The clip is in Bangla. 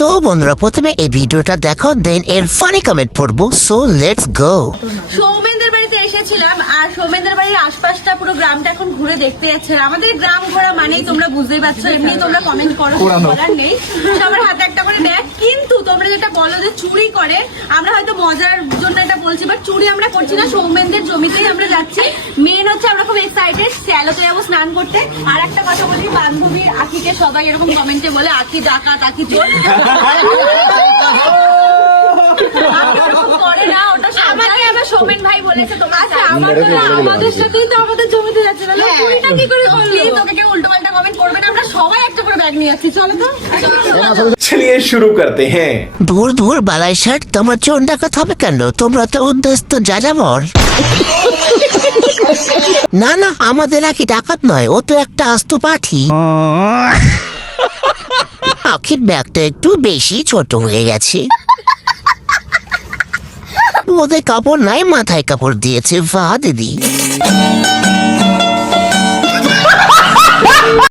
তো বন্ধুরা প্রথমে এই ভিডিওটা দেখো, দেন এর ফানি কমেন্ট পড়বো। So let's go. সৌমেনদের বাড়িতে এসেছিলাম আর সৌমেনদের বাড়ির আশপাশটা পুরো গ্রামটা এখন ঘুরে দেখতে যাচ্ছে। আমাদের গ্রাম ঘোরা মানেই তোমরা বুঝতেই পারছো, এমনি তোমরা কমেন্ট করো, বলার নেই। সবার হাতে একটা করে ব্যাগ, কিন্তু তোমরা যেটা বলো যে চুরি করে, আমরা হয়তো মজার জন্য এটা বলছি, বাট চুরি আমরা করছি না। সৌমেনদের জমিতেই আমরা যাচ্ছি। মেন হচ্ছে আমরা খুব এক্সাইটেড, স্যালোতে যাবো স্নান করতে। আর একটা কথা বলি, বান্ধবী আখিকে সবাই এরকম কমেন্টে বলে আখি ডাকাত, আখি চোর। করে না, ওটা আমাকে আবার সৌমেন ভাই বলেছে তোমার। আমাদের সাথেই তো আমাদের জমিতে যাচ্ছে, তাহলে চুরিটা কি করে করলি? তোকে কেউ উল্টো পাল্টা কমেন্ট করবে না, আমরা সবাই একটা করে ব্যাগ নিয়ে যাচ্ছি। চলো তো। चलिए शुरू करते हैं। দূর দূর বালাই শার্ট, তোমরা চোর ডাকাত হবে কেন? তোমরা তো উদ্দেশ্য যাযাবর। না না, আমাদের আখি ডাকাত নয়, ও তো একটা আস্ত পাঠি। আখির ব্যাগটা একটু বেশি ছোট হয়ে গেছে। ওদের কাপড় নাই, মাথায় কাপড় দিয়েছে। বাহ দিদি।